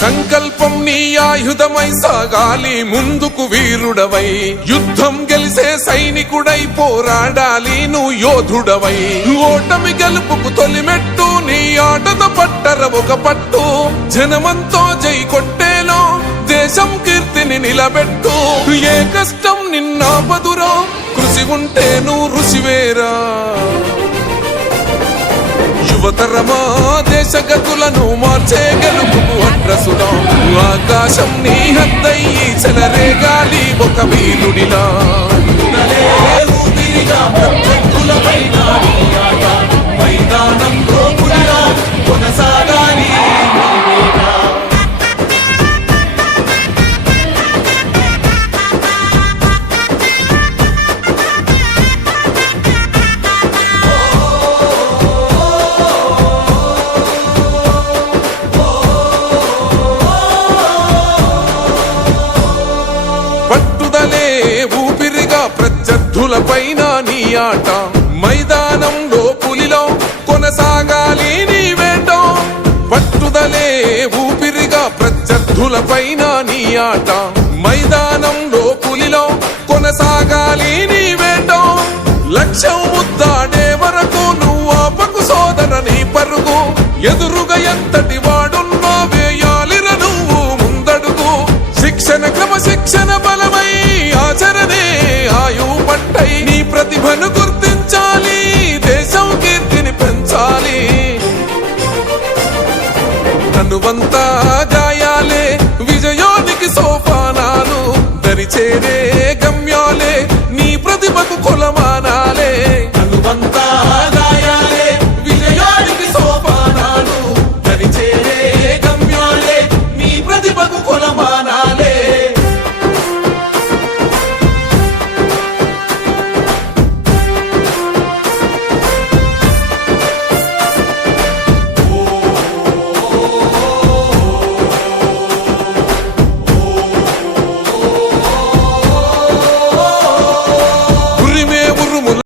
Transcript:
సంకల్పం నీ ఆయుధమై సాగాలి ముందుకు వీరుడవై, యుద్ధం గెలిసే సైనికుడై పోరాడాలి నువ్వు యోధుడవై. ఓటమి గెలుపుకు తొలిమెట్టు నీ ఆటతో పట్టర ఒక పట్టు, జనమంతో జై కొట్టేలో దేశం కీర్తిని నిలబెట్టు. ఏ కష్టం నిన్నాపదురో కృషి ఉంటే నువ్వు రుచివేరా. యువతరమా దేశ గతులను మార్చే గెలుపుకు అడ్రసులా, ఆకాశం నీ హద్దయ్యి చెలరేగాలి ఒక వీరుడిలా. మైదానంలో పులిలా కొనసాగాలి. పైన నీ ఆట, మైదానంలో పులిలో కొనసాగాలి నీ వేట. పట్టుదలే ఊపిరిగా ప్రత్యర్థుల పైన నీ ఆట, మైదానంలో పులిలో కొనసాగాలి నీ వేట. లక్ష్యం ముద్దాడే వరకు నువ్వు ఆపకు సోదర నీ పరుగు, ఎదురుగా ఎంతటి వాడున్నా వేయాలిర నువ్వు ముందడుగు. శిక్షణ క్రమశిక్షణ బలమై ఆచరణే ఆయు పట్టై, నీ ప్రతిభను గుర్తించాలి దేశం కీర్తిని పెంచాలి. తనువంతా